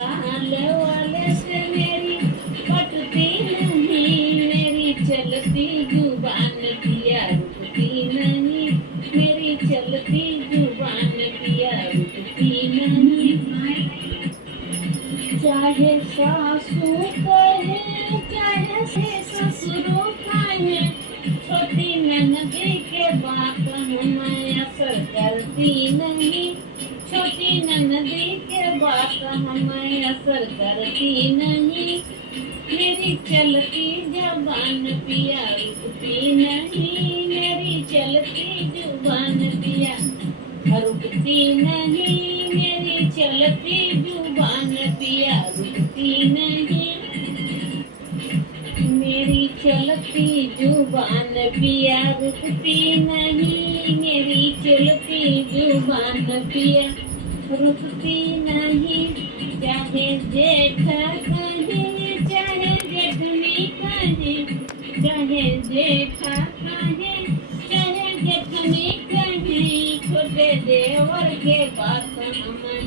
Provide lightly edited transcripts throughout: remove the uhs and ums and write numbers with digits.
वाले से मेरी पटती नहीं, मेरी चलती जुबान पिया रुकती नहीं, मेरी चलती जुबान पिया रुकती नहीं। चाहे सासू कहे चाहे ससुर कहे, छोटी ननदी के बात हमें असर करती नहीं, छोटी ननदी के बात हमें असर करती नहीं। मेरी चलती जुबान पिया रुकती नहीं, मेरी चलती जुबान पिया रुकती नहीं, मेरी चलती जुबान पिया रुकती नहीं, मेरी चलती जुबान पिया रुकती नहीं, मेरी चलती जुबान पिया रुकती नहीं। चाहे जेठा कहे चाहे जेठनी कहे, चाहे जेठा कहे चाहे जेठनी कहे, छोटे देवर के बात हमें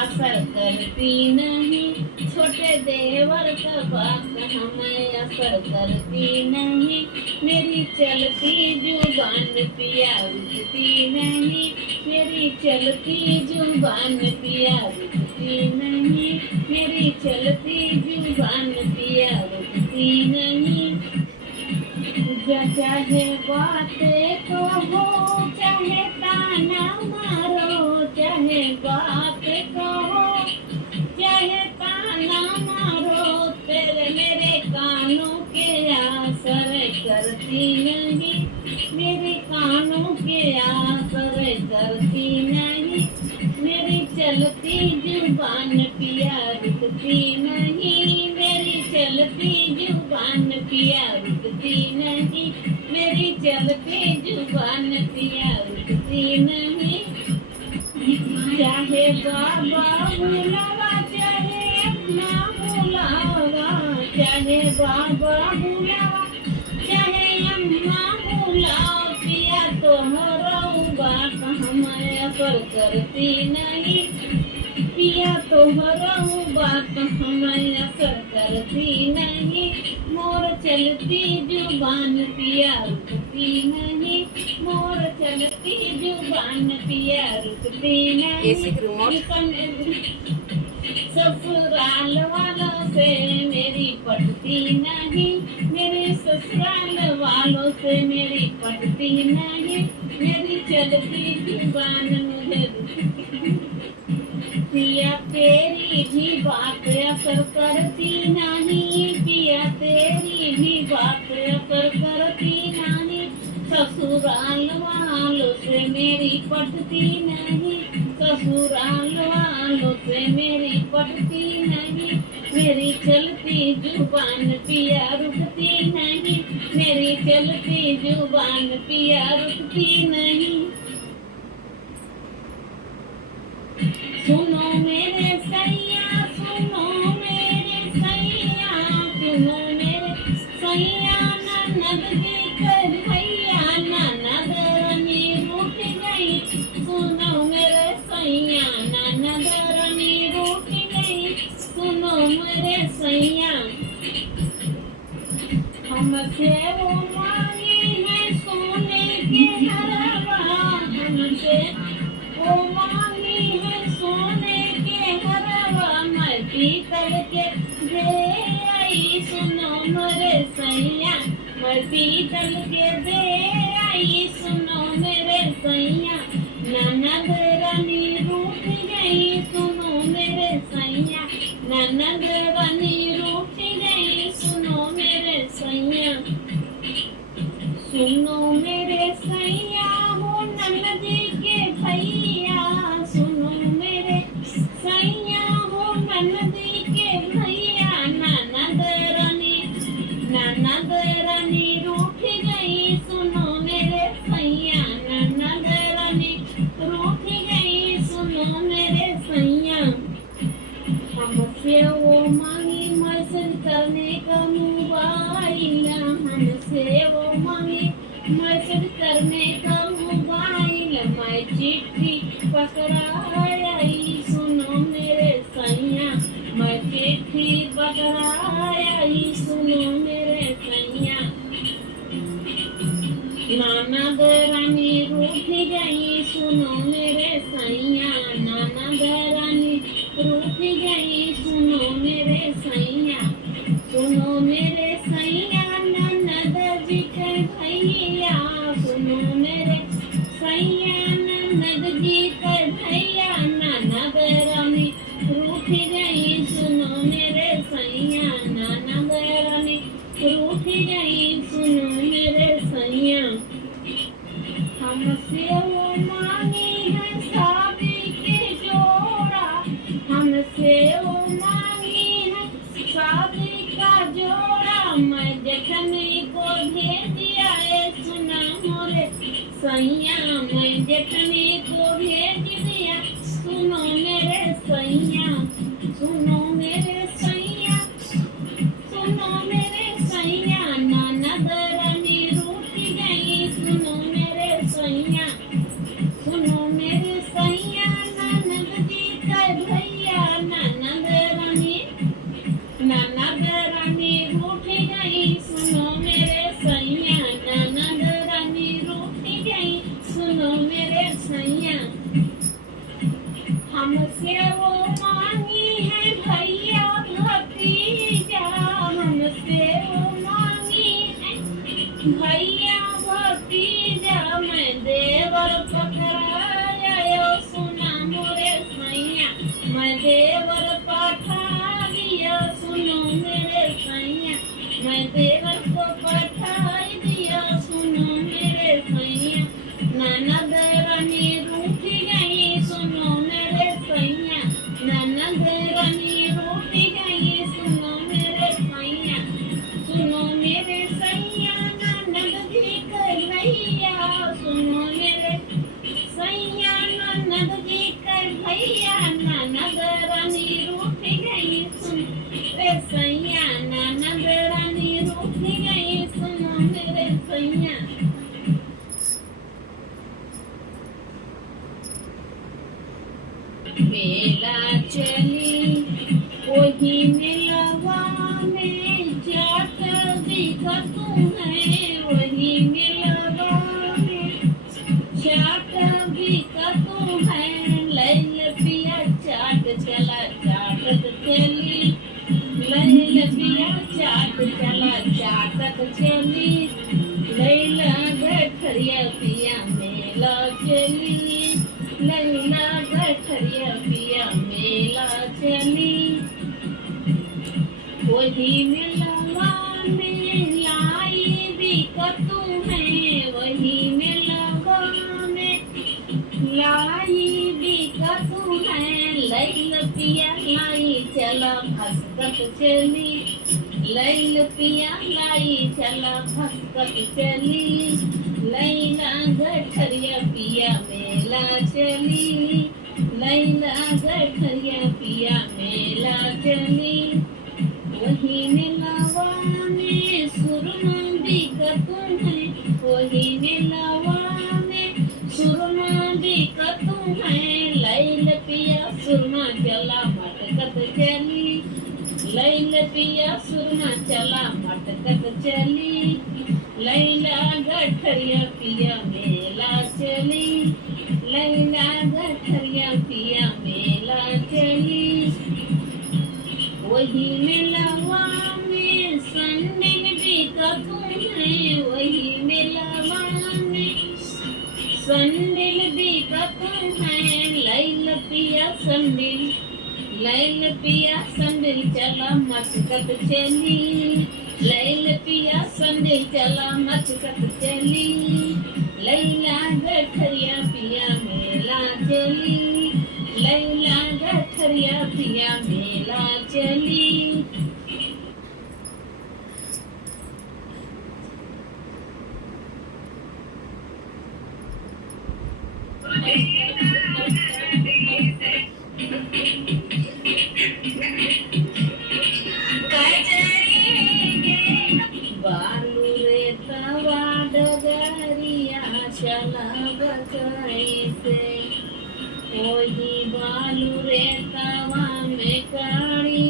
असर करती नहीं, छोटे देवर का बात हमें असर करती नहीं। मेरी चलती जुबान पिया रुकती नहीं, मेरी चलती जुबान पिया रुकती नहीं, मेरी चलती जुबान पिया रुकती नहीं। चाहे बातें कहो चाहे ताना मारो, चाहे बातें कहो चाहे ताना मारो, तेरे मेरे कानों के असर करती नहीं, मेरे कानों के असर करती नहीं। मेरी चलती जुबान पिया रुकती नहीं, मेरी चलती जुबान पिया रुकती नहीं, मेरी चलती जुबान पिया रुकती नहीं। चाहे बाबा बुलावा चाहे अम्मा बुलावा, चाहे बाबा बुलावा चाहे अम्मा बुलाओ, पिया तोहरा बात हमें असर करती नहीं, पिया तोहरा बात हमें असर करती नहीं। मोर चलती जुबान पिया रुकती नहीं, मोर चलती जुबान पिया रुकती नहीं। ससुराल वालों से मेरी पटती नहीं, मेरे ससुराल वालों से मेरी पटती नहीं, मेरी चलती जुबान मुझे पिया तेरी भी बात असर करती नहीं, पिया तेरी भी बात असर करती नहीं। ससुराल वालों से मेरी पटती नहीं, ससुराल वालों से मेरी पटती नहीं, मेरी चलती जुबान पिया रुकती नहीं, मेरी चलती जुबान पिया रुकती नहीं। सुनो मेरे सैया सुनो मेरे सैया, सुनो मेरे सैया, ननद जी कर भैया ननद रानी रूठ गई, सुनो मेरे सैया ननद रानी रूठ गई, सुनो मेरे सैया। हमसे वो मांगी है सोने के हरवा, हमसे वो मांगी है सोने के हरवा, मैं पीतल के दे आई, सुनो मेरे सैया मैं पीतल के दे आई, सुनो मेरे सैया। ननद रानी रूठ गई, सुनो मेरे सैया, ननद रानी रूठ गई, सुनो मेरे सैया। सुनो मेरे सैया हो ननदी के भैया, सुनो मेरे सैया हो ननदी के भैया, ननद रानी रूठ गई, सुनो मेरे सैया, ननद रानी रूठ गई, सुनो मेरे सैया। हमसे वो मांगी मैसेज करने का मोबाइल, हमसे वो मांगी मैसेज करने का मोबाइल, मैं चिट्ठी पकड़ाई, सुनो मेरे सैया मैं चिट्ठी पकड़ाई सुनो मेरे सैया ननद रानी रूठ गई सुनो मेरे सैया ननद रानी रूठ गई सुनो मेरे सैया सुनो मेरे सैया ननद जी के भैया सुनो मेरे सैया ननद जी के भैया ननद रानी रूठ गई सुनो मेरे सैया ननद रानी रूठ गई सुनो मेरे सैया हमसे वो मांगी है शादी के जोड़ा हमसे वो मांगी है शादी का जोड़ा मैं देखने को भेज दिया है सुना मोरे सैया मैं देखने को भेज दिया सुनो मेरे सैया सुनो मेरे सैया सुनो मेरे सैया ननद रानी रूठ गई सुनो मेरे सैया सुनो मेरे सैया ननद जी का भैया ननद रानी रूठ गई सुनो मेरे सैया ननद रानी रूठ गई सुनो मेरे सैया हमसे वो मांगी है भैया भतीजा हमसे वो मांगी है भैया भतीजा मैं देवर पकड़ाया सुना मोरे सैया मैं देवर पठा दिया सुनो मेरे सैया मैं देवर को पठा दिया सुनो मेरे सैया ननद रानी रूठ गई सुनो मेरे सैया ननद रानी रूठ गई सुनो मेरे सैया सुनो मेरे सैया ननद जी के भैया सुनो मेरे सैया ननद जी के भैया ननद रानी रूठ गई सुनो मेरे सैया ननद रानी रूठ गई सुनो मेरे सैया मेला चली वही मेलवा में जाट दिखतू है वही मेलवा में जाट दिखतू है लैल पिया चाट चला चाटत चली लैल पिया चाट चला चाटत चली लैला गठरिया पिया मेला चली लैला गठरिया पिया मेला चली वही मेलवा में लाई बिकतू है वही मेलवा में लाई बिकतू है लैल पिया लाई चला भसकत चली लैल पिया लाई चला भसकत चली लैला गठरिया पिया मेला चली लैला गठरिया पिया मेला चली वही मेलवा में सुरमा बिकतू है वही मेलवा में सुरमा बिकतू है लैल पिया सुरमा चला मटकत चली लैल पिया सुरमा चला मटकत चली लैला गठरिया पिया मेला चली लैला गठरिया पिया मेला चली वही मेलवा में संदिल बिकतू है वही मेलवा में संदिल बिकतू है लैल पिया संदिल लैल पिया संदिल चला मटकत चली लैल पिया संदिल चला मटकत चली लैला गठरिया पिया मेला चली लैला गठरिया पिया मेला चली बालू रे तवा डगरिया चला कैसे वही बालू रे तवा में काढ़ी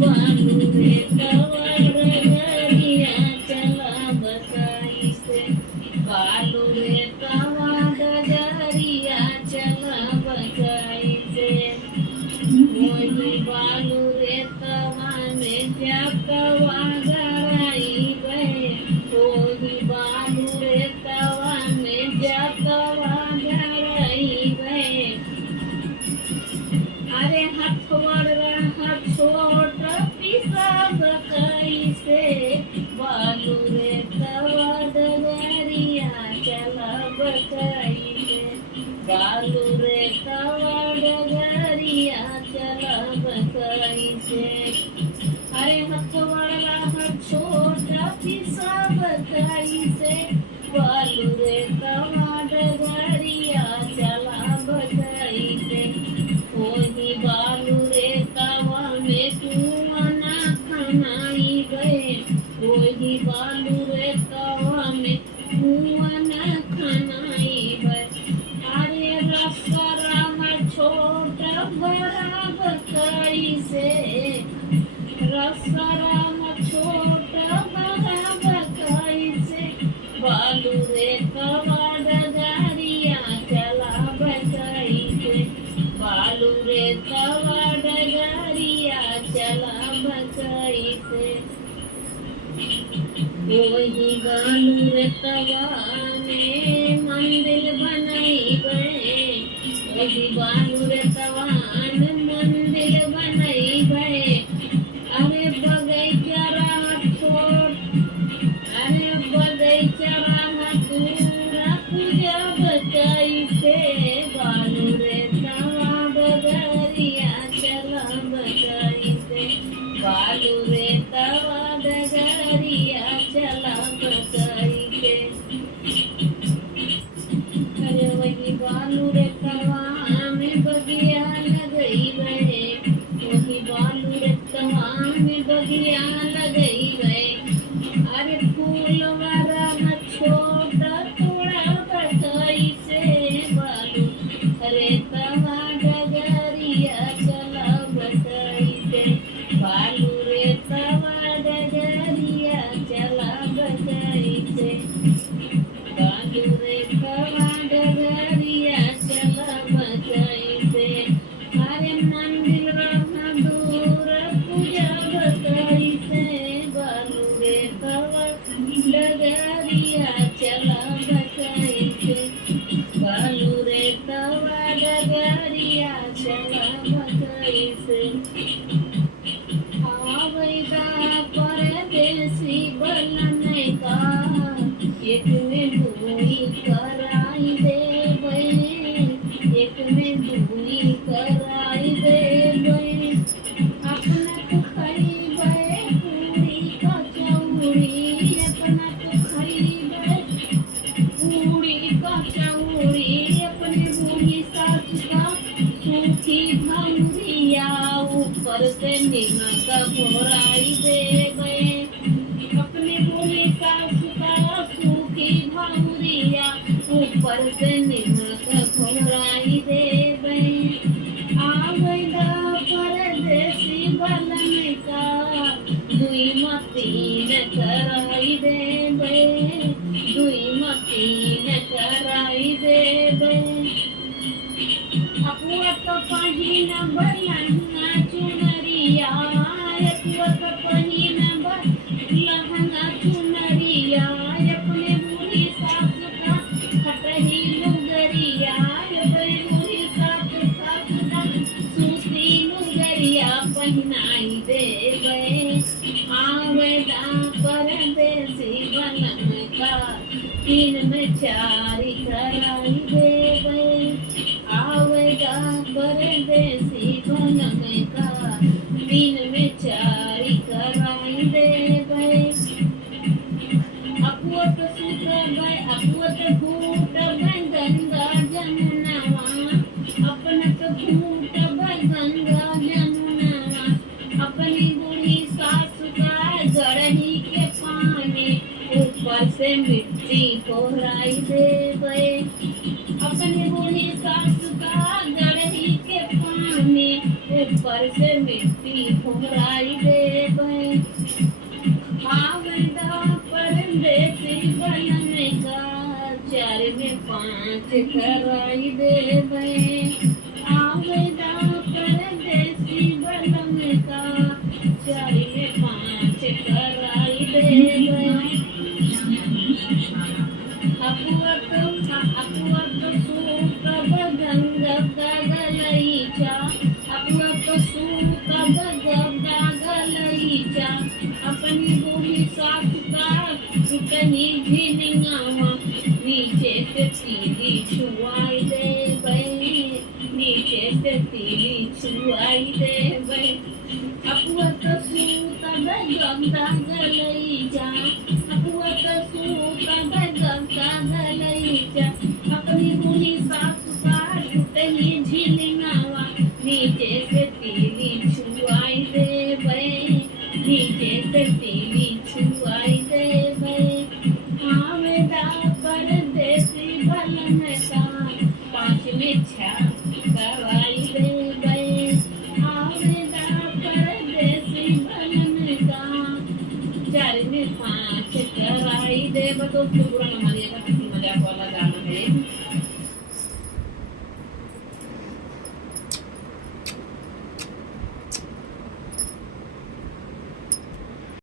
बालू रे तवा डगरिया चला बताई से बालू रे तवा डगरिया चला बताई से वही बालू रे तवा में जकवा गराई गए वही बालू रे तवा में जकवा गराई गए अरे हथवड़ छोट पिसा बताई से बालू रे तवा डगरिया चला बताई से बालू रे तवा डगरिया चला बताई से अरे हथवड़ छोट पिसा बताई से बालू रे तवा डगरिया चला बताई से वही बालू रे तवा में कुआना खनाई गए वही बालू रे तवा में कुआना खनाई गए अरे रसरा में छोटा बड़ा बताई से रसरा में छोटा बड़ा बताई से बालू रे तवा डगरिया चला बताई से बालू रे तवा डगरिया चला बताई से वही बालू रे तवा में मंदिर बनाई गए वही बालू रे तवा में मंदिर बनाई गए अरे बगैचा रहा छोट अरे बगैचा रहा पूरा पूजा बताई से बालू रे तवा डगरिया चला बताई से बालू रे तवा डगरिया चला बताई से अरे वही बालू रे तवा में बगिया लगई गए वही बालू रे तवा में बगिया लगई गए अरे फूल वाला छोटा थोड़ा बताई से बालू रे तवा डगरिया चला बताई से बालू रे तवा डगरिया चला बताई से बालू रे तवा डगरिया चला बताई से अरे मंदिर रहा दूर पूजा बताई से बालू रे तवा डगरिया चला बताई से बालू रे तवा डगरिया चला बताई से आवेगा परदेसी बनने का एक में दुई कराई देवे एक में दुई कराई देवे अपना तो खरीबे पूरी कचौड़ी अपना तो खरीबे पूरी कचौड़ी अपने भूमि सास का सूखी भंगिया ऊपर से नमक घोराई देवे अपने भूमि सास का सूखी भंगिया ऊपर से नमक घोराई देवे आवेगा परदेसी बनने का दुई मतीन कराई देवे दुई मतीन कराई देवे अपुआ तो पहिना बलहंगा चुनरिया अपुआ तो पहिना बलहंगा चुनरिया अपने बूढ़ी सास का खटही लुगरिया अपने बूढ़ी सास का सूती लुगरिया पहनाई देवे आवेगा परदेसी बनने का तीन में चारी कराई देवे आवेगा परदेसी बनने का तीन में चारी कराई देवे अपुअत सूत्र गए अपुअत फूट गए गंगा जमुनावा अपना तो फूट गए गंगा जमुनावा अपनी बूढ़ी सास का गढ़ी के पानी ऊपर से मिट्टी कोहराई देवे अपनी बूढ़ी सास का गढ़ी के पानी ऊपर ऊपर से मिट्टी फुहराई देव आवेदा परदेसी बन का 4 में 5 कराई देव आवेदा परदेसी बन का 4 में 5 कराई देव अपुवत सूत बगंग गगलईचा अपुवत सूत बगंग गगलईचा अपनी भूमि साफ का टूटनी झिनगावा नीचे से तीली छुआई दे बई नीचे से तीली छुआई दे बई अपुवत सूत बगंग गगलईचा अपुवत सूत बगंग गगलईचा अपनी भूमि साफ का टूटनी झिनगावा नीचे से तीली छुआई दे बई नीचे से तीली छुआई दे बई आवेदा परदेसी बन का 5 में 6 कराई दे बई आवेदा परदेसी बन का 4 में 5 कराई दे तो बुरा न मानिएगा।